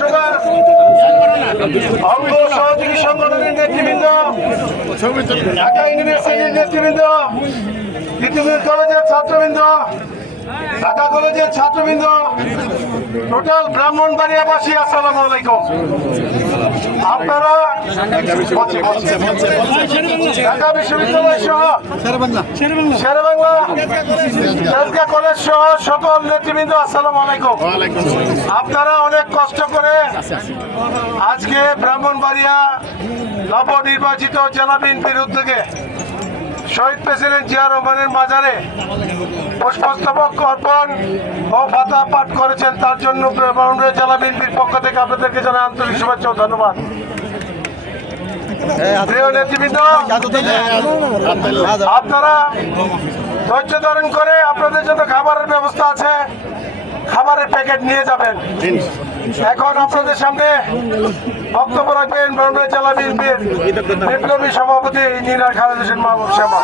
পৌরসভার অঙ্গ সহযোগী সংগঠনের নেতৃবৃন্দ, ঢাকা ইউনিভার্সিটির নেতৃবৃন্দ, পৃথিবীর কলেজের ছাত্রবৃন্দ, ঢাকা কলেজের ছাত্রবৃন্দ, টোটাল ব্রাহ্মণবাড়িয়াবাসী, আসসালামু আলাইকুম। আপনারা ঢাকা বিশ্ববিদ্যালয় সহ শেরেবাংলা তেজগাঁ কলেজ সহ সকল নেতৃবৃন্দ, আসসালামু আলাইকুম। আপনারা অনেক কষ্ট করে আজকে ব্রাহ্মণবাড়িয়া নবনির্বাচিত জেলা বিএনপির উদ্যোগে শহীদ প্রেসিডেন্ট জিয়া রহমানের মাজারে পুষ্পস্তবক অর্পণ ও ফাতা পাঠ করেছেন। তার জন্য ব্রাহ্মণবাড়িয়া জেলা বিএনপির পক্ষ থেকে আপনাদেরকে জানাই আন্তরিক শুভেচ্ছা ও ধন্যবাদ। প্রিয় নেতৃবৃন্দ, আপনারা ধৈর্য ধারণ করে আপনাদের জন্য খাবারের ব্যবস্থা আছে, খাবারের প্যাকেট নিয়ে যাবেন। এখন আপনাদের সামনে বক্তব্য রাখবেন ব্রাহ্মণবাড়িয়া জেলা বিএনপির বিপ্লবী সভাপতি ইঞ্জিনিয়ার খালেদ হোসেন মাহবুব শ্যামা।